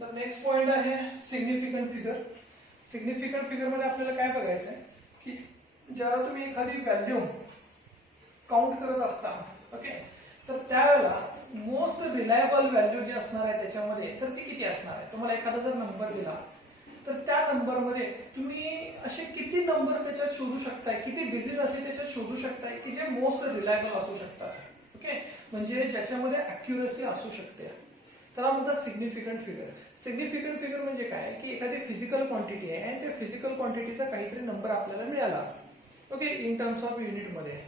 The next point आहे significant figure. Significant figure मध्ये आपल्याला काय बघायचं आहे की जेव्हा तुम्ही एखादी व्हॅल्यू काउंट करत असता, ओके, तर त्यावेळेला मोस्ट रिलायबल व्हॅल्यू जी असणार आहे त्याच्यामध्ये तर ती किती असणार आहे. तुम्हाला एखादा जर नंबर दिला तर त्या नंबरमध्ये तुम्ही असे किती नंबर्स त्याच्यात शोधू शकताय, किती डिजिट असे त्याच्यात शोधू शकताय की जे मोस्ट रिलायबल असू शकतात. ओके, म्हणजे ज्याच्यामध्ये अॅक्युरसी असू शकते. त्याला म्हणतात सिग्निफिकंट फिगर. सिग्निफिकंट फिगर म्हणजे काय की एखादी फिजिकल क्वांटिटी आहे आणि त्या फिजिकल क्वांटिटीचा काहीतरी नंबर आपल्याला मिळाला, okay, in terms of unit मध्ये,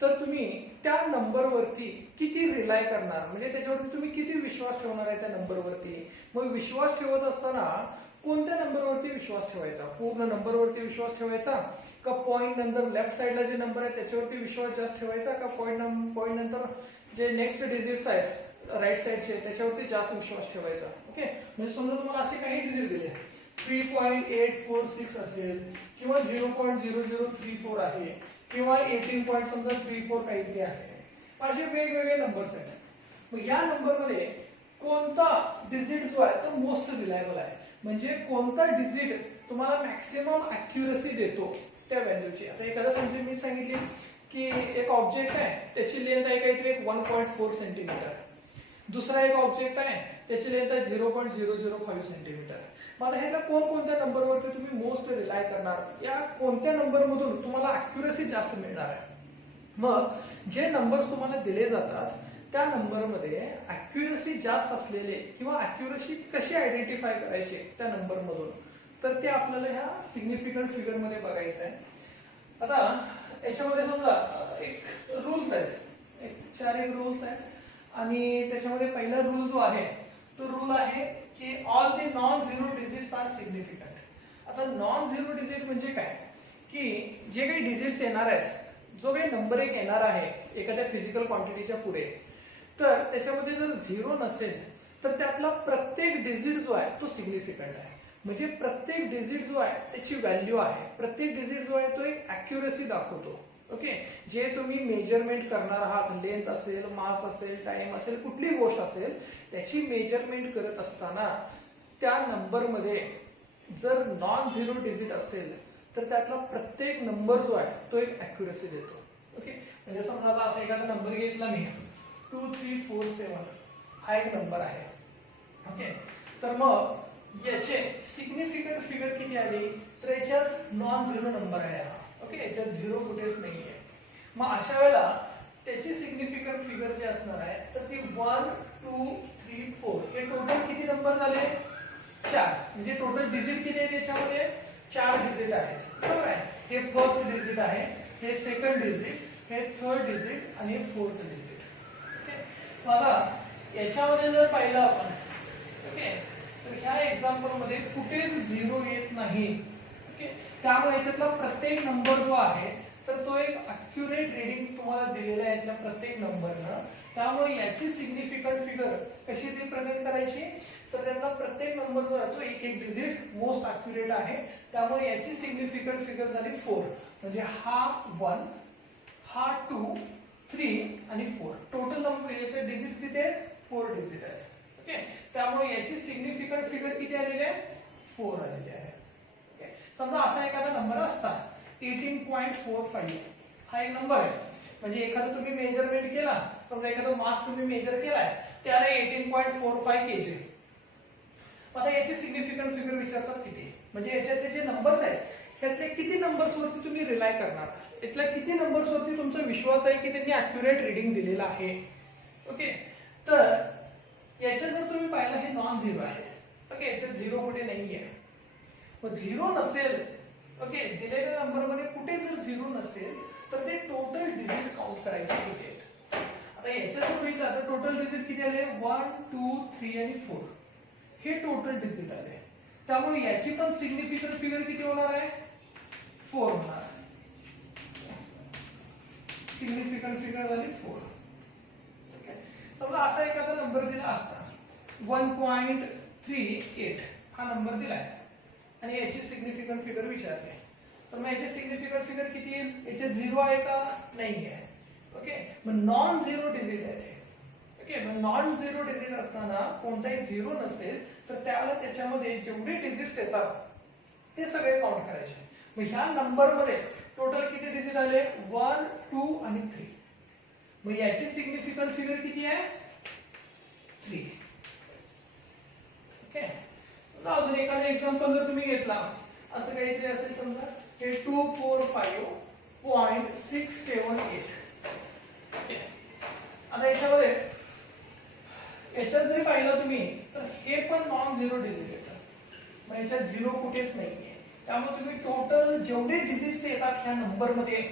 तर तुम्ही त्या नंबरवरती किती रिलाय करणार, म्हणजे त्याच्यावरती तुम्ही किती विश्वास ठेवणार आहे त्या नंबरवरती. मग विश्वास ठेवत असताना कोणत्या नंबरवरती विश्वास ठेवायचा, पूर्ण नंबरवरती विश्वास ठेवायचा का पॉईंट नंतर लेफ्ट साइडला जे नंबर आहे त्याच्यावरती विश्वास जास्त ठेवायचा का पॉईंट नंतर जे नेक्स्ट डिजिट्स आहेत राईट साइडचे त्याच्यावरती जास्त विश्वास ठेवायचा. ओके, म्हणजे समजा तुम्हाला असे काही डिजिट दिले 3.846 असेल किंवा 0.0034 आहे किंवा 18.34 काहीतरी आहे, असे वेगवेगळे नंबर्स आहेत. मग या नंबरमध्ये कोणता डिजिट जो आहे तो मोस्ट रिलायबल आहे, म्हणजे कोणता डिजिट तुम्हाला मॅक्सिमम अॅक्युरसी देतो त्या व्हॅल्यूची. आता एखादा समजा मी सांगितले की एक ऑब्जेक्ट आहे त्याची लेंथ आहे काहीतरी 1.4 सेंटीमीटर, दुसरा एक ऑब्जेक्ट आहे त्याची लेंथ आहे 0.005 सेंटीमीटर. मग आता ह्याच्या कोणकोणत्या नंबरवरती तुम्ही मोस्ट रिलाय करणार, या कोणत्या नंबरमधून तुम्हाला अॅक्युरसी जास्त मिळणार आहे. मग जे नंबर्स तुम्हाला दिले जातात त्या नंबरमध्ये अॅक्युरसी जास्त असलेले किंवा अॅक्युरसी कशी आयडेंटिफाय करायची त्या नंबरमधून, तर ते आपल्याला ह्या सिग्निफिकंट फिगर मध्ये बघायचं आहे. आता याच्यामध्ये समजा एक रूल्स आहेत, एक रूल्स आहेत आणि त्याच्यामध्ये पहिला रूल जो आहे तो रूल आहे की all the non zero digits are significant. आता नॉन झिरो डिजिट म्हणजे काय की जे काही डिजिट्स येणार आहेत, जो काही नंबर एक येणार आहे एखाद्या फिजिकल क्वांटिटीच्या पुढे, तर त्याच्यामध्ये जर झिरो नसेल तर त्यातला प्रत्येक डिजिट जो आहे तो सिग्निफिकंट आहे. म्हणजे प्रत्येक डिजिट जो आहे त्याची व्हॅल्यू आहे, प्रत्येक डिजिट जो आहे तो एक अॅक्युरसी दाखवतो. ओके, जे तुम्ही मेजरमेंट करणार आहात, लेंथ असेल, मास असेल, टाइम असेल, कुठली गोष्ट असेल, त्याची मेजरमेंट करत असताना त्या नंबरमध्ये जर नॉन झिरो डिजिट असेल तर त्यातला प्रत्येक नंबर जो आहे तो एक अॅक्युरसी देतो. ओके, म्हणजे समजा आता असा एखादा नंबर घेतला मी 2347 हा एक नंबर आहे. ओके, तर मग याचे सिग्निफिकंट फिगर किती आली तर याच्यात नॉन झिरो नंबर आहे हा. ओके, याच्यात झिरो कुठेच नाहीये. मग अशा वेळेला त्याची सिग्निफिकंट फिगर जी असणार आहे तर ती 1 2 3 4 हे टोटल किती नंबर झाले 4. म्हणजे टोटल डिजिट किती आहे त्याच्यामध्ये 4 डिजिट आहेत. बरोबर आहे, हे फर्स्ट डिजिट आहे, हे सेकंड डिजिट, हे थर्ड डिजिट आणि हे फोर्थ डिजिट. ओके, आता याच्यामध्ये जर पाहिलं आपण, ओके, तर ह्या एक्झाम्पल मध्ये कुठेच झिरो येत नाही. ओके, त्यामुळे याच्यातला प्रत्येक नंबर जो आहे तर तो एक अॅक्युरेट रीडिंग तुम्हाला दिलेला आहे यातल्या प्रत्येक नंबरनं. त्यामुळे याची सिग्निफिकंट फिगर कशी रिप्रेझेंट करायची तर त्यातला प्रत्येक नंबर जो आहे तो एक एक डिजिट मोस्ट अॅक्युरेट आहे. त्यामुळे याची सिग्निफिकंट फिगर झाली 4. म्हणजे हा 1, हा 2, 3 आणि 4, टोटल नंबर याचे डिजिट किती आहेत 4 डिजिट आहेत. ओके, त्यामुळे याची सिग्निफिकंट फिगर किती आलेली आहे 4 आलेली आहे. ओके, समजा असा एखादा नंबर असता 18.45 हा एक नंबर आहे, म्हणजे एखादा तुम्ही मेजरमेंट केला, समजा एखादा मास तुम्ही मेजर केलाय त्याला 18.45 केजी. आता याची सिग्निफिकंट फिगर विचारतात किती, म्हणजे याच्यातले जे नंबर्स आहेत त्यातले किती नंबर्स वरती तुम्ही रिलाय करणार, इथल्या किती नंबर्स वरती तुमचा विश्वास आहे की त्यांनी अॅक्युरेट रीडिंग दिलेलं आहे. ओके, तर याच्यात जर तुम्ही पाहिलं हे नॉन झिरो आहे. ओके, याच्यात झिरो कुठे नाहीये. मग झिरो नसेल, ओके, दिलेल्या नंबर मध्ये कुठे जर झिरो नसेल तर ते टोटल डिजिट काउंट करायचे किती आहेत. आता याच्यात जर बघितलं तर टोटल डिजिट किती आले 1 2 3 आणि 4 हे टोटल डिजिट आले. त्यामुळे याची पण सिग्निफिकंट फिगर किती होणार आहे 4 होणार. सिग्निफिकंट फिगर झाली 4. ओके, समजा असा एखादा नंबर दिला असता 1.38 हा नंबर दिलाय आणि याची सिग्निफिकंट फिगर विचारली, तर मग याची सिग्निफिकंट फिगर किती येईल, याच्यात झिरो आहे का नाही आहे. ओके, मग नॉन झिरो डिजिट आहे. ओके, नॉन झिरो डिजिट असताना कोणताही झिरो नसेल तर त्यावेळेला त्याच्यामध्ये जेवढे डिजिट्स येतात ते सगळे काउंट करायचे. मग ह्या नंबर मध्ये टोटल किती डिजिट आले? 1, 2 आणि 3. मग याची सिग्निफिकंट फिगर किती आहे? 3. ओके, अजून एखादा एक्झाम्पल जर तुम्ही घेतला, असं काहीतरी असेल समजा हे 245.678. ओके, आता याच्यामध्ये याच्यात जरी पाहिलं तुम्ही तर हे पण नॉन झिरो डिजिट येतं, मग याच्यात झिरो कुठेच नाहीये. त्यामुळे तुम्ही टोटल जेवढे डिजिट्स येतात ह्या नंबर मध्ये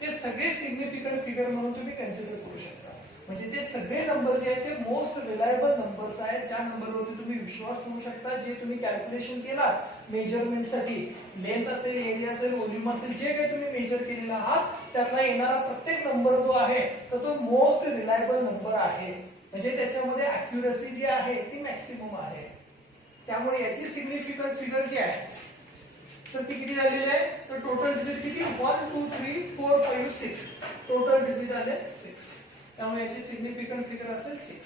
ते सगळे सिग्निफिकंट फिगर म्हणून तुम्ही कन्सिडर करू शकता. म्हणजे ते सगळे नंबर जे आहेत ते मोस्ट रिलायबल नंबर्स आहेत, ज्या नंबरवरती तुम्ही विश्वास ठेवू शकता. जे तुम्ही कॅल्क्युलेशन केला मेजरमेंट साठी, लेंथ असेल, एरिया असेल, व्हॉल्यूम असेल, जे काही तुम्ही मेजर केलेला आहात त्यातला येणारा प्रत्येक नंबर जो आहे तर तो मोस्ट रिलायबल नंबर आहे. म्हणजे त्याच्यामध्ये अॅक्युरसी जी आहे ती मॅक्सिमम आहे. त्यामुळे याची सिग्निफिकंट फिगर जी आहे तर ती किती झालेली आहे? तर टोटल डिजिट किती? 1, 2, 3, 4, 5, 6. टोटल डिजिट आले 6. त्यामुळे याची सिग्निफिकंट फिगर असेल 6.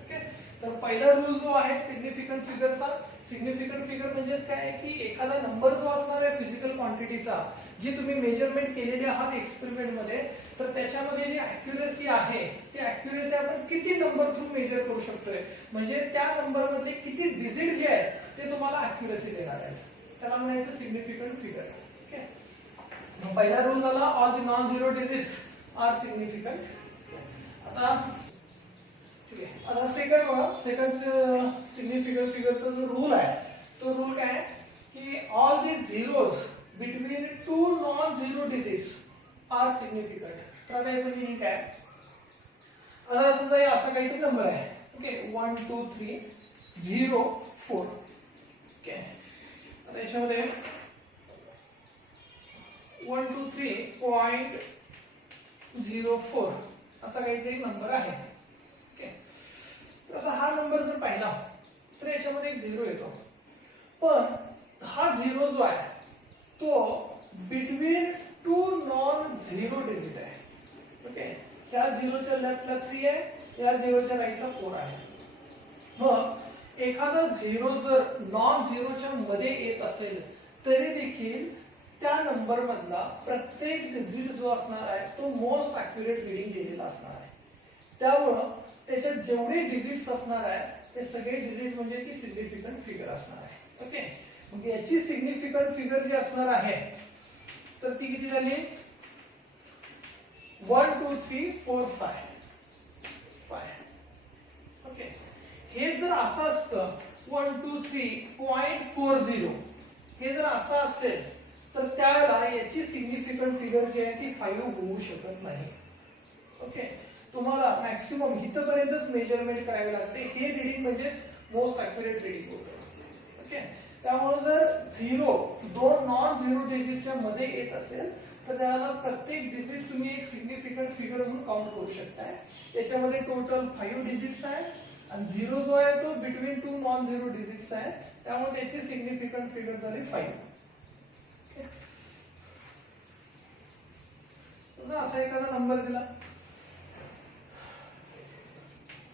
ओके, तर पहिला रूल जो आहे सिग्निफिकंट फिगरचा, सिग्निफिकंट फिगर म्हणजेच काय की एखादा नंबर जो असणार आहे फिजिकल क्वांटिटीचा, जी तुम्ही मेजरमेंट केलेली आहात एक्सपेरिमेंट मध्ये, तर त्याच्यामध्ये जी अॅक्युरसी आहे ती अॅक्युरसी आपण किती नंबर थ्रू मेजर करू शकतोय, म्हणजे त्या नंबर मधले किती डिजिट जे आहेत ते तुम्हाला अॅक्युरसी देणार आहे. त्याला म्हणायचं सिग्निफिकंट फिगर. ओके, मग पहिला रूल झाला all the non zero digits are significant. आता सेकंड बघा, सेकंड सिग्निफिकंट फिगरचा जो रूल आहे तो रूल काय आहे की all the zeros between two non zero digits are significant. तर आता याचं मीनिंग काय? आता समजा असा काहीतरी नंबर आहे. ओके, 1, 2, 3, 0, 4. ओके, आता याच्यामध्ये 1, 2, 3.04 असा काहीतरी नंबर आहे. ओके, तर आता हा नंबर जर पाहिला तर याच्यामध्ये एक झिरो येतो, पण हा झिरो जो आहे तो between two non zero digit आहे. ओके, ह्या झिरोच्या लेफ्टला 3 आहे, या झिरोच्या राईटला 4 आहे. मग एखादा झिरो जर नॉन झिरोच्या मध्ये येत असेल तरी देखील त्या नंबर मधला प्रत्येक डिजिट जो असणार आहे तो मोस्ट अॅक्युरेट रीडिंग दिलेला असणार आहे. त्यामुळं त्याच्यात जेवढे डिजिट्स असणार आहेत ते सगळे डिजिट म्हणजे ती सिग्निफिकंट फिगर असणार आहे. ओके, मग याची सिग्निफिकंट फिगर जी असणार आहे तर ती किती झाली? 1, 2, 3, 4, 5. ओके, हे जर असं असतं 1, 2, 3.40, हे जर असं असेल तर त्याला याची सिग्निफिकंट फिगर जी आहे ती 5 होऊ शकत नाही. ओके, तुम्हाला मॅक्सिमम इथपर्यंतच मेजरमेंट करावी लागते. हे रीडिंग म्हणजेच मोस्ट अॅक्युरेट रीडिंग होतं. ओके, त्यामुळे जर झिरो दोन नॉन झिरो डिजिटच्या मध्ये येत असेल तर त्याला प्रत्येक डिजिट तुम्ही एक सिग्निफिकंट फिगर म्हणून काउंट करू शकताय. याच्यामध्ये टोटल 5 डिजिट्स आहेत आणि झिरो जो आहे तो between two non zero digits आहे, त्यामुळे त्याची सिग्निफिकंट फिगर झाली 5. असा एखादा नंबर दिला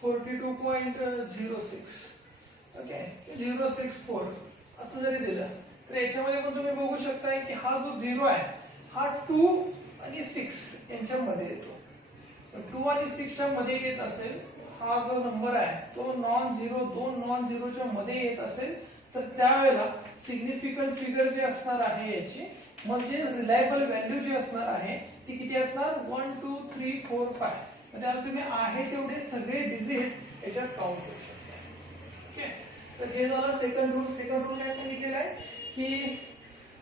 42.06. ओके, 064 असं जरी दिलं तर याच्यामध्ये पण तुम्ही बघू शकताय की हा जो झिरो आहे हा 2 आणि 6 यांच्यामध्ये येतो. 2 आणि 6 च्या मध्ये येत असेल, हा जो नंबर आहे तो नॉन झिरो, दोन नॉन झिरोच्या मध्ये येत असेल तर त्यावेळेला सिग्निफिकंट फिगर जी असणार आहे याची म्हणजे रिलायबल व्हॅल्यू जी असणार आहे ती किती असणार? 1, 2, 3, 4, 5. त्याला तुम्ही आहे तेवढे सगळे डिजिट याच्यात काउंट करू शकता. ओके, तर हे झालं सेकंड रूल. सेकंड रूल काय सांगितलेला आहे की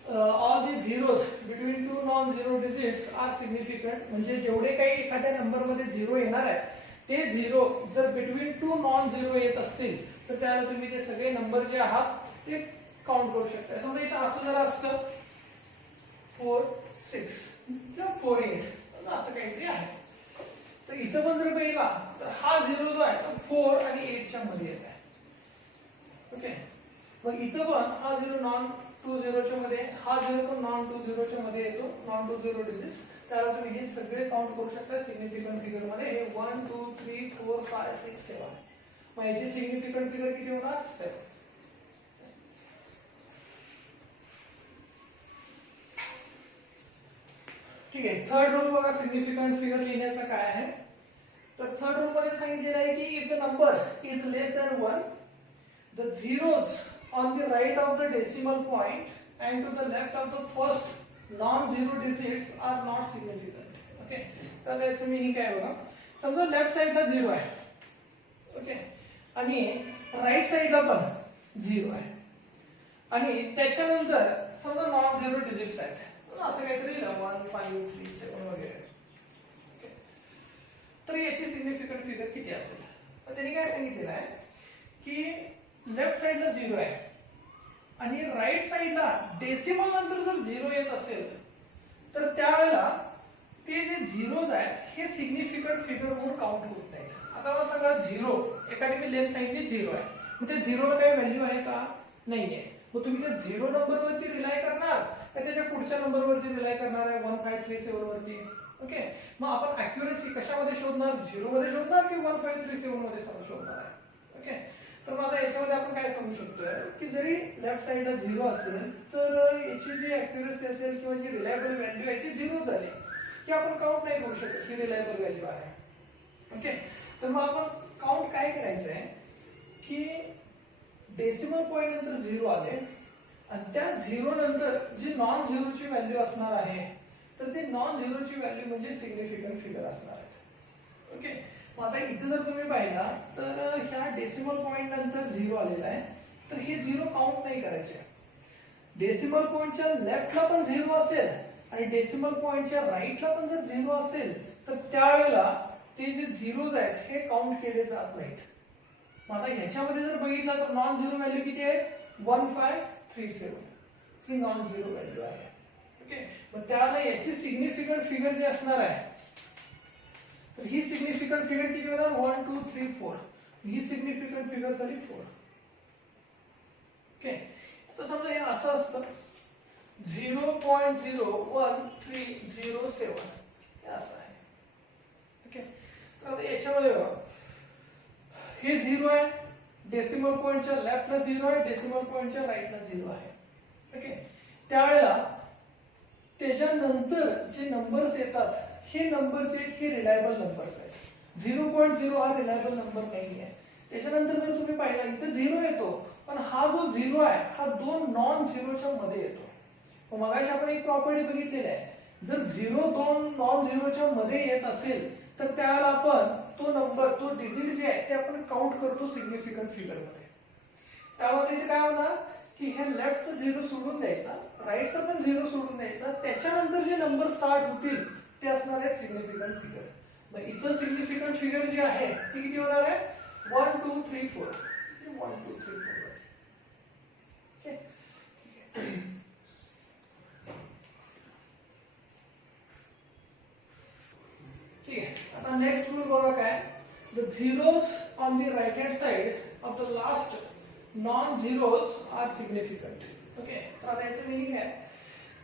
all the zeros between two non zero digits are significant. म्हणजे जेवढे काही एखाद्या नंबर मध्ये झिरो येणार आहे ते झिरो जर बिटवीन टू नॉन झिरो येत असतील तर त्याला तुम्ही ते सगळे नंबर जे आहात ते काउंट करू शकता. समजा इथं असं जर असतं 4, 6 किंवा 4, 8 असं काहीतरी आहे, तर इथं पण जर पाहिला तर हा झिरो जो आहे तो 4 आणि 8 च्या मध्ये येत आहे. ओके, मग इथं पण हा झिरो नॉन 20च्या मध्ये, हा 0 पण नॉन 20च्या मध्ये येतो, नॉन 20 डिजिट्स. त्याला तुम्ही हे सगळे काउंट करू शकता सिग्निफिकंट फिगर मध्ये. हे 1 2 3 4 5 6 7. मग याची सिग्निफिकंट फिगर किती होणार? 7. ठीक आहे. थर्ड रूल बघा सिग्निफिकंट फिगर लिहिण्याचा काय आहे. तर थर्ड रूल मध्ये सांगितलेलं आहे की if the number is less than 1, the zeros on the right of the decimal point and to the left of the first non zero digits are not significant. Okay. तर त्याचं meaning काय बघा. समजा left साइडला 0 आहे, okay, आणि right साइडला पण 0 आहे, आणि त्याच्यानंतर समजा नॉन झिरो डिजिट्स आहेत, असं काहीतरी 1 5 3 7 वगैरे. ओके. तर याची सिग्निफिकंट फिगर किती असेल? तर त्यांनी काय सांगितलेलं आहे की लेफ्ट साइडला 0 आहे आणि राइट साइडला डेसिमल नंतर जर 0 येत असेल तर त्यावेळेला ते जे झिरोज आहेत हे सिग्निफिकंट फिगर म्हणून काउंट होत नाहीत. आता मला सांगा 0, एखादी मी लेंथ सांगितली 0 आहे, मग त्या 0ला काही व्हॅल्यू आहे का? नाहीये. मग तुम्ही त्या 0 नंबरवरती रिलाय करणार का त्याच्या पुढच्या नंबरवरती रिलाय करणार आहे 1537 वरती? ओके. मग आपण अॅक्युरेसी कशामध्ये शोधणार? 0 मध्ये शोधणार की 1537 मध्ये शोधणार आहे? ओके. तर मग आता याच्यामध्ये आपण काय सांगू शकतोय की जरी लेफ्ट साइडला 0 असेल तर याची जी अॅक्युरेसी असेल किंवा जी रिलायबल व्हॅल्यू आहे ती 0 झाली की आपण काउंट नाही करू शकत ही रिलायबल व्हॅल्यू आहे. ओके. तर मग आपण काउंट काय करायचं आहे की डेसिमल पॉइंट नंतर 0 आले आणि त्या 0 नंतर जी नॉन झिरोची व्हॅल्यू असणार आहे तर ती नॉन झिरोची व्हॅल्यू म्हणजे सिग्निफिकंट फिगर असणार आहे. ओके. मग आता इथे जर तुम्ही पाहिला तर ह्या डेसिमल पॉइंट नंतर 0 आलेला आहे, तर हे 0 काउंट नाही करायचे. डेसिमल पॉइंटच्या लेफ्टला पण 0 असेल आणि डेसिमल पॉइंटच्या राईटला पण जर 0 असेल तर त्यावेळेला ते जे झिरोज आहेत हे काउंट केले जात नाहीत. मग आता ह्याच्यामध्ये जर बघितलं तर नॉन झिरो व्हॅल्यू किती आहे? 1537. ही नॉन झिरो व्हॅल्यू आहे. ओके. मग त्याला याची सिग्निफिकंट फिगर जी असणार आहे तर ही सिग्निफिकंट फिगर किती होणार? 1 2 3 4. ही सिग्निफिकंट फिगर झाली 4. ओके. तर समजा हे असं असतं 0.01307 हे असं आहे. ओके. तर आता याच्यामध्ये हे 0 आहे, डेसिमल पॉइंटच्या लेफ्टला 0 आहे, डेसिमल पॉइंटच्या राईटला 0 आहे. ओके. त्यावेळेला त्याच्यानंतर जे नंबर्स येतात हे नंबर जे हे रिलायबल नंबर्स आहेत. 0.0 हा रिलायबल नंबर नाही आहे. त्याच्यानंतर जर तुम्ही पाहिला इथे 0 येतो, पण हा जो 0 आहे हा दोन नॉन झिरोच्या मध्ये येतो. मगाशी आपण एक प्रॉपर्टी बघितलेली आहे, जर 0 दोन नॉन झिरोच्या मध्ये येत असेल तर त्यावेळेला आपण तो नंबर तो डिजिट जे आहे ते आपण काउंट करतो सिग्निफिकंट फिगर मध्ये. त्यामध्ये इथे काय होणार की हे लेफ्टचा 0 सोडून द्यायचा, राईटचा पण 0 सोडून द्यायचा, त्याच्यानंतर जे नंबर स्टार्ट होतील ते असणार आहेत सिग्निफिकंट फिगर. मग इथं सिग्निफिकंट फिगर जी आहे ती किती होणार आहे? 1 2 3 4. 1 2 3 4. ओके. ठीक आहे. आता नेक्स्ट रूल बघा काय. The zeros on the right hand side of the last non zeros are significant. Okay. तर आता याचं मीनिंग आहे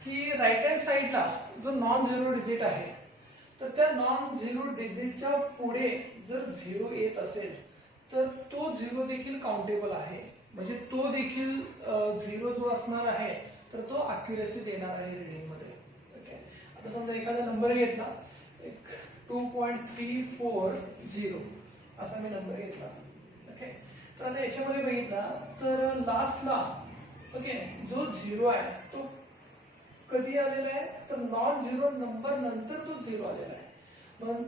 की राइट हँड साइडला जो नॉन झिरो डिजिट आहे तर त्या नॉन झिरो डिजिटच्या पुढे जर 0 येत असेल तर तो 0 देखील काउंटेबल आहे. म्हणजे तो देखील 0 जो असणार आहे तर तो अॅक्युरेसी देणार आहे रीडिंग मध्ये. ओके. आता समजा एखादा नंबर घेतला, एक 2.340 असा मी नंबर घेतला. ओके. तर आता याच्यामध्ये बघितला तर लास्टला ओके जो 0 आहे तो कधी आलेला आहे तर नॉन झिरो नंबर नंतर तो 0 आलेला आहे. मग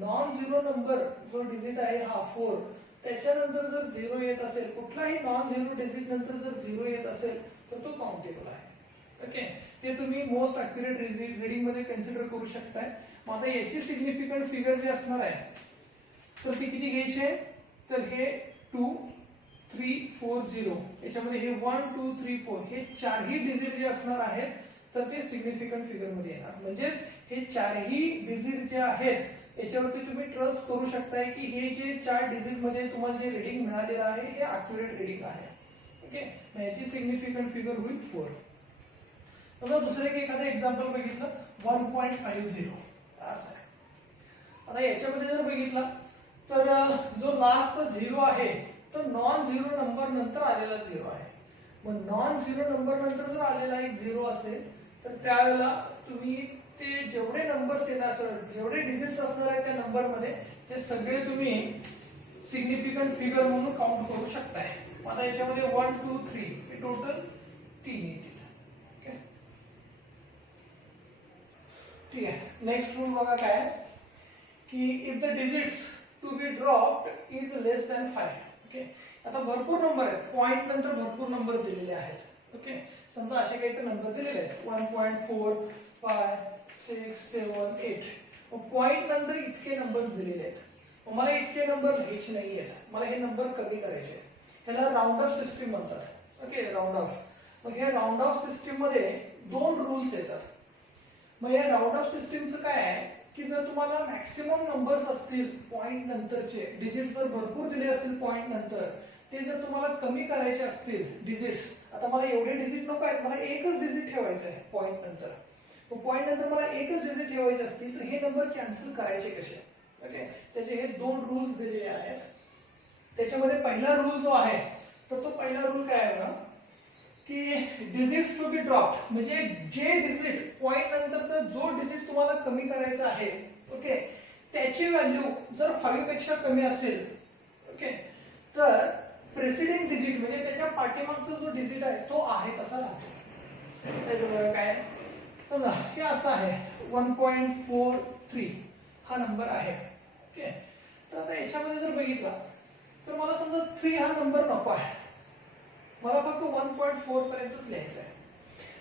नॉन झिरो नंबर जो डिजिट आहे हा 4, त्याच्यानंतर जर 0 येत असेल, कुठलाही नॉन झिरो डिजिट नंतर जर 0 येत असेल तर तो काउंटेबल आहे. ओके. ते तुम्ही मोस्ट अॅक्युरेट रीडिंग मध्ये कन्सिडर करू शकताय. मग आता याची सिग्निफिकंट फिगर जी असणार आहे तर ती किती घ्यायची आहे तर हे 2340 याच्यामध्ये हे 1 2 3 4 हे चारही डिजिट जे असणार आहेत तर ते सिग्निफिकंट फिगर मध्ये येणार. म्हणजेच हे चारही डिजिट जे आहेत याच्यावरती तुम्ही ट्रस्ट करू शकताय की हे जे 4 डिजिट मध्ये तुम्हाला जे रीडिंग मिळालेलं आहे हे अॅक्युरेट रीडिंग आहे. ओके, याची सिग्निफिकंट फिगर होईल 4. आता दुसरे एखादं एक्झाम्पल बघितलं 1.50 असं आहे. आता याच्यामध्ये जर बघितलं तर जो लास्टचा झिरो आहे तो नॉन झिरो नंबर नंतर आलेला झिरो आहे. मग नॉन झिरो नंबर नंतर जर आलेला एक झिरो असेल तर त्यावेळेला तुम्ही ते जेवढे नंबर्स येणार जेवढे डिजिट्स असणार आहेत त्या नंबर मध्ये ते सगळे तुम्ही सिग्निफिकंट फिगर म्हणून काउंट करू शकताय. आता याच्यामध्ये 1 2 3 हे टोटल 3 येतील. ओके, ठीक आहे. नेक्स्ट रूल बघा काय आहे की if the digits to be dropped is less than 5. Okay, आता भरपूर नंबर आहेत, पॉइंट नंतर भरपूर नंबर दिलेले आहेत. ओके, समजा असे काही नंबर दिलेले आहेत 1.4 5 6 7 8. पॉइंट नंतर इतके नंबर्स दिलेले आहेत. मला इतके नंबर लिहायचे नाही आहेत, मला हे नंबर कमी करायचे आहेत. ह्याला राऊंड ऑफ सिस्टीम म्हणतात. Okay, round of. मग हे राऊंड ऑफ सिस्टीम मध्ये 2 रूल्स येतात. मग या राऊंड ऑफ सिस्टीमचं काय आहे की जर तुम्हाला मॅक्सिमम नंबर्स असतील पॉइंट नंतरचे डिजिट जर भरपूर दिले असतील पॉइंट नंतर, ते जर तुम्हाला कमी करायचे असतील डिजिट्स, आता मला एवढे डिजिट नको आहेत, मला एकच डिजिट ठेवायचं आहे पॉइंट नंतर. मग पॉइंट नंतर मला एकच डिजिट ठेवायचे असतील तर हे नंबर कॅन्सल करायचे कसे. ओके, त्याचे हे 2 रूल्स दिलेले आहेत. त्याच्यामध्ये पहिला रूल जो आहे तर तो पहिला रूल काय आहे ना की डिजिट्स टू बी ड्रॉप्ड म्हणजे जे डिजिट पॉइंट नंतरचा जो डिजिट तुम्हाला कमी करायचा आहे, ओके, त्याची व्हॅल्यू जर 5 पेक्षा कमी असेल, ओके, तर प्रेसिडिंग डिजिट म्हणजे त्याच्या पाठीमागचा जो डिजिट आहे तो आहे तसा राहतो. त्याच्यामुळे काय तर हे असं आहे 1.43 हा नंबर आहे. ओके, तर आता याच्यामध्ये जर बघितला तर मला समजा 3 हा नंबर नको आहे, मला फक्त 1.4 पर्यंतच लिहायचा आहे.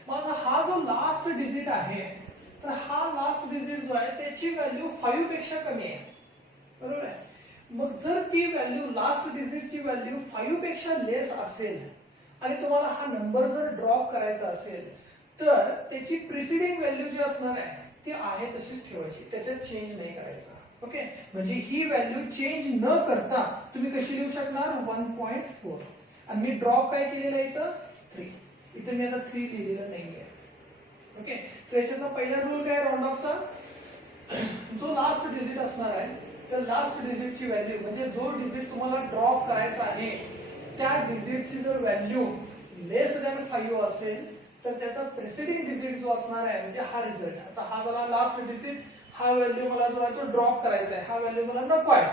मग हा जो लास्ट डिजिट आहे तर हा लास्ट डिजिट जो आहे त्याची व्हॅल्यू 5 पेक्षा कमी आहे, बरोबर आहे. मग जर ती व्हॅल्यू लास्ट डिजिटची व्हॅल्यू 5 पेक्षा लेस असेल आणि तुम्हाला हा नंबर जर ड्रॉप करायचा असेल तर त्याची प्रिसिडिंग व्हॅल्यू जी असणार आहे ती आहे तशीच ठेवायची, त्याच्यात चेंज नाही करायचा. ओके, म्हणजे ही व्हॅल्यू चेंज न करता तुम्ही कशी लिहू शकणार 1.4. आणि मी ड्रॉप काय केलेलं आहे इथं 3. इथे मी आता 3 लिहिलेलं नाहीये. ओके, तर याच्यातला पहिला रूल काय राऊंड ऑफचा, जो लास्ट डिजिट असणार आहे तर लास्ट डिजिटची व्हॅल्यू म्हणजे जो डिजिट तुम्हाला ड्रॉप करायचा आहे त्या डिजिटची जर व्हॅल्यू लेस दॅन 5 असेल तर त्याचा प्रेसिडिंग डिजिट जो असणार आहे म्हणजे हा रिझल्ट, आता हा झाला लास्ट डिजिट, हा व्हॅल्यू मला जो आहे तो ड्रॉप करायचा आहे, हा व्हॅल्यू मला नको आहे,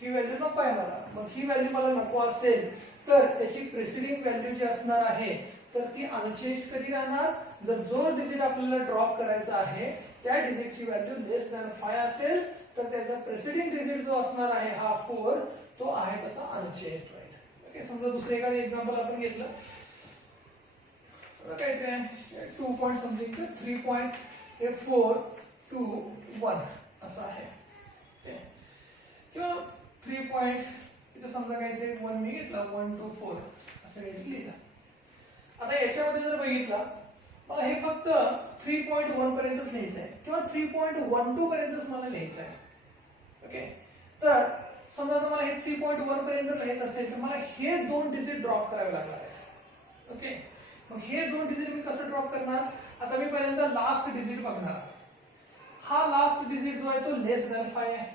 ही व्हॅल्यू नको आहे मला. मग ही व्हॅल्यू मला नको असेल तर त्याची प्रेसिडिंग व्हॅल्यू जी असणार आहे तर ती अनचेंज कधी राहणार, जर जो डिजिट आपल्याला ड्रॉप करायचा आहे त्या डिजिटची व्हॅल्यू लेस दॅन 5 असेल तर त्याचा प्रेसिडिंग डिजिट जो असणार आहे हा 4 तो आहे तसा अनचेंज राहील. ओके, समजा दुसरं एखादं एक्झाम्पल आपण घेतलं काय काय 2 पॉइंट समथिंग 3.421 असं आहे किंवा 3 पॉइंट इथे समजा काहीतरी 1 मी घेतला 1 2 4 असं काहीतरी लिहिलं. आता याच्यामध्ये जर बघितला मला हे फक्त 3.1 पर्यंतच लिहायचं आहे किंवा 3.12 पर्यंतच मला लिहायचं आहे. ओके, तर समजा मला हे 3.1 पर्यंत लिहायचं असेल तर मला हे 2 डिजिट ड्रॉप करावे लागणार आहेत. ओके, मग हे 2 डिजिट मी कसं ड्रॉप करणार, आता मी पहिल्यांदा लास्ट डिजिट बघणार. हा लास्ट डिजिट जो आहे तो लेस दॅन 5 आहे.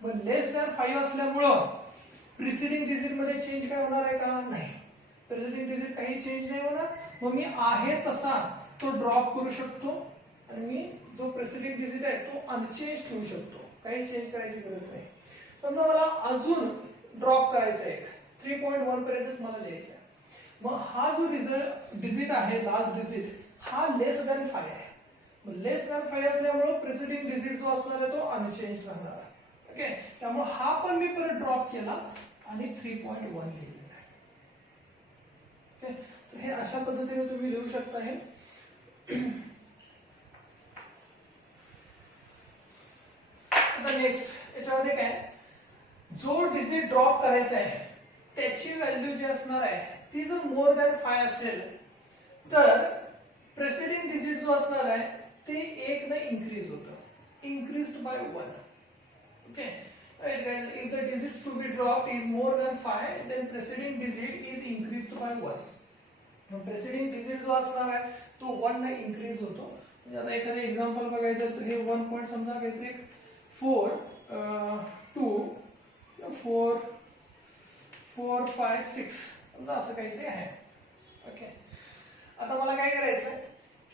मग लेस दॅन 5 असल्यामुळं प्रिसिडिंग डिजिट मध्ये चेंज काय होणार आहे का, नाही. प्रिसिडिंग डिजिट काही चेंज नाही होणार. मग मी आहे तसा तो ड्रॉप करू शकतो आणि मी जो प्रिसिडिंग डिजिट आहे तो अनचेंज ठेवू शकतो, काही चेंज करायची गरज नाही. समजा मला अजून ड्रॉप करायचा आहे 3.1 पर्यंतच मला लिहायचं आहे. मग हा जो डिजिट आहे लास्ट डिजिट हा लेस दॅन 5 आहे. लेस दॅन 5 असल्यामुळे प्रिसिडिंग डिजिट जो असणार आहे तो अनचेंज राहणार. ओके, त्यामुळे हा पण मी परत ड्रॉप केला आणि 3.1 लिहिलेला आहे. ओके, तर हे अशा पद्धतीने तुम्ही लिहू शकता. हे आता नेक्स्ट याच्यामध्ये काय, जो डिजिट ड्रॉप करायचा आहे त्याची व्हॅल्यू जी असणार आहे ती जर मोर दॅन 5 असेल तर प्रेसिडिंग डिजिट जो असणार आहे ते 1 ने इन्क्रीज होतं, increased by 1. Okay, Right, and if the digits to be dropped is more than 5, then preceding digit is increased by 1. Presiding digit जो असणार आहे तो 1 ने इन्क्रीज होतो. म्हणजे आता एखादं एक्झाम्पल बघायचं तर हे 1 पॉइंट समजा काहीतरी 4 2 4 4 5 6 समजा असं काहीतरी आहे. ओके, आता मला काय करायचं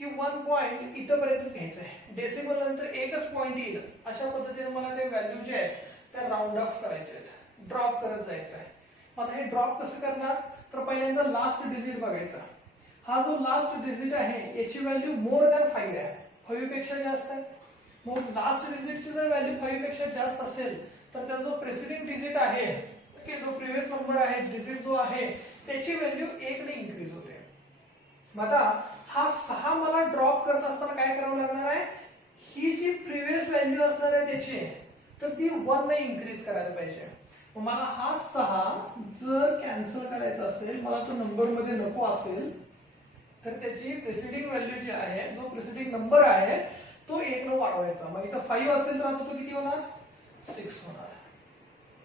की 1 पॉइंट इथपर्यंतच घ्यायचं आहे. डेसिमल नंतर एकच पॉइंट येईल अशा पद्धतीने मला ते व्हॅल्यू जे आहेत त्या राऊंड ऑफ करायचे आहेत, ड्रॉप करत जायचं आहे. आता हे ड्रॉप कसं करणार तर पहिल्यांदा लास्ट डिजिट बघायचा. हा जो लास्ट डिजिट आहे याची व्हॅल्यू मोर दॅन 5 आहे, 5 पेक्षा जास्त आहे. मग लास्ट डिजिटची जर व्हॅल्यू 5 पेक्षा जास्त असेल तर त्याचा जो प्रेसिडिंग डिजिट आहे, ओके, जो प्रिव्हियस नंबर आहे, डिजिट जो आहे त्याची व्हॅल्यू 1 ने इन्क्रीज होते. मग आता हा 6 मला ड्रॉप करत असताना काय करावं लागणार आहे, ही जी प्रिव्हियस व्हॅल्यू असणार आहे त्याची तर ती 1 ने इन्क्रीज करायला पाहिजे. मला हा 6 जर कॅन्सल करायचा असेल, मला तो नंबर मध्ये नको असेल तर त्याची प्रेसिडिंग व्हॅल्यू जी आहे, जो प्रेसिडिंग नंबर आहे तो 1 ने वाढवायचा. मग इथं 5 असेल तर आता तो किती होणार 6 होणार.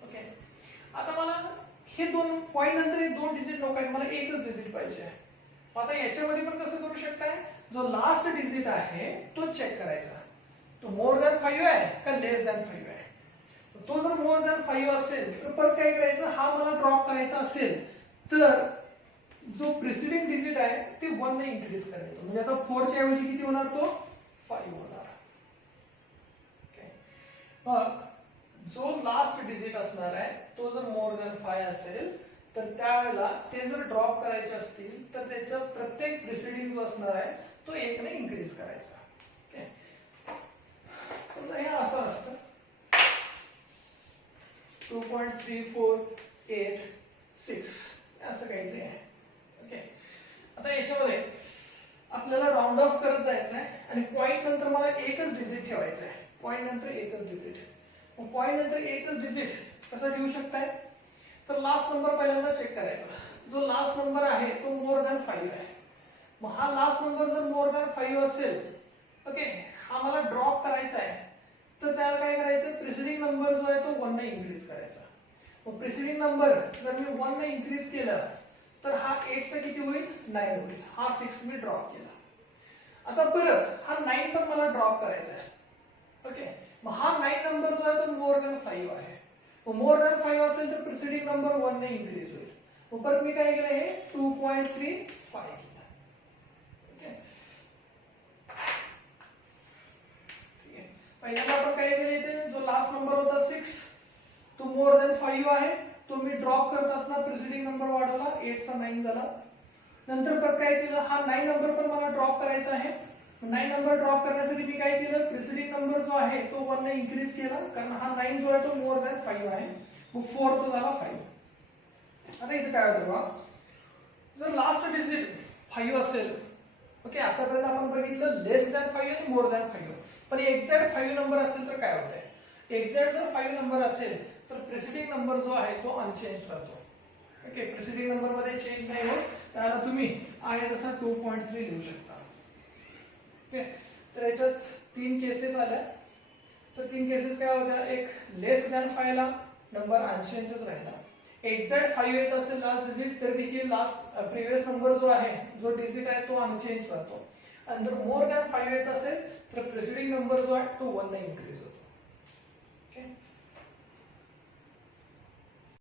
ओके, आता मला हे दोन पॉइंट नंतर हे दोन डिजिट नको आहेत, मला एकच डिजिट पाहिजे. आता याच्यामध्ये पण कसं करू शकताय, जो लास्ट डिजिट आहे तो चेक करायचा, तो मोर दॅन 5 आहे का लेस दॅन 5 आहे. तो जर मोर दॅन 5 असेल तर परत काय करायचं, हा मला ड्रॉप करायचा असेल तर जो प्रेसिडिंग डिजिट आहे ते 1 ने इन्क्रीज करायचं. म्हणजे आता 4 च्या ऐवजी किती होणार, तो 5 होणार. ओके, मग जो लास्ट डिजिट असणार आहे तो जर मोर दॅन 5 असेल तर त्यावेळेला ते जर ड्रॉप करायचे असतील तर त्याचा प्रत्येक प्रेसिडिंग जो असणार आहे तो 1 ने इन्क्रीज करायचा. ओके, समजा हे असं असतं 2.3486 असं काहीतरी आहे. ओके, आता याच्यामध्ये आपल्याला राऊंड ऑफ करत जायचं आहे आणि पॉइंट नंतर मला एकच डिजिट ठेवायचं आहे. पॉइंट नंतर एकच डिजिट. मग पॉइंट नंतर एकच डिजिट कसं ठेवू शकताय तर लास्ट नंबर पहिल्यांदा चेक करायचा. जो लास्ट नंबर आहे तो मोर दॅन 5 आहे. मग हा लास्ट नंबर जर मोर दॅन 5 असेल, ओके, हा मला ड्रॉप करायचा आहे तर त्याला काय करायचं, प्रेसिडिंग नंबर जो आहे तो 1 ने इन्क्रीज करायचा. मग प्रेसिडिंग नंबर जर मी 1 ने इन्क्रीज केलं तर हा 8 चा किती होईल 9 होईल. हा 6 मी ड्रॉप केला. आता परत हा 9 पण मला ड्रॉप करायचा आहे. ओके, मग हा 9 नंबर जो आहे तो मोर दॅन 5 आहे. मग मोर दॅन 5 असेल तर प्रेसिडिंग नंबर 1 ने इन्क्रीज होईल. मग परत मी काय केलं, हे 2.35 केलं. ओके, पहिल्यांदा आपण काय केलं, इथे जो लास्ट नंबर होता 6 तो मोर दॅन 5 आहे, तो मी ड्रॉप करत असताना प्रेसिडिंग नंबर वाढवला, 8 चा 9 झाला. नंतर परत काय केलं, हा 9 नंबर पण मला ड्रॉप करायचा आहे. 9 नंबर ड्रॉप करण्यासाठी मी काय केलं, प्रेसिडिंग नंबर जो आहे तो 1 ने इन्क्रीज केला, कारण हा 9 जो आहे तो मोर दॅन 5 आहे. मग 4 चा झाला 5. आता इथे काय होतं बघा, जर लास्ट डिजिट 5 असेल, ओके, आतापर्यंत आपण बघितलं लेस दॅन 5 आणि मोर दॅन 5, पण एक्झॅक्ट 5 नंबर असेल तर काय होतंय, एक्झॅक्ट जर 5 नंबर असेल तर प्रेसिडिंग नंबर जो आहे तो अनचेंज राहतो. ओके, प्रेसिडिंग नंबर मध्ये चेंज नाही होत, त्याला तुम्ही आहे तसा 2.3 लिहू शकता. ओके, तर याच्यात 3 केसेस आल्या. तर 3 केसेस काय होत्या, एक लेस दॅन 5 ला नंबर अनचेंजच राहिला. एक्झॅक्ट 5 येत असेल लास्ट डिजिट तर देखील लास्ट प्रिव्हियस नंबर जो आहे, जो डिजिट आहे तो अनचेंज राहतो. आणि जर मोर दॅन 5 येत असेल तर प्रेसिडिंग नंबर जो आहे तो 1 ने इन्क्रीज होतो.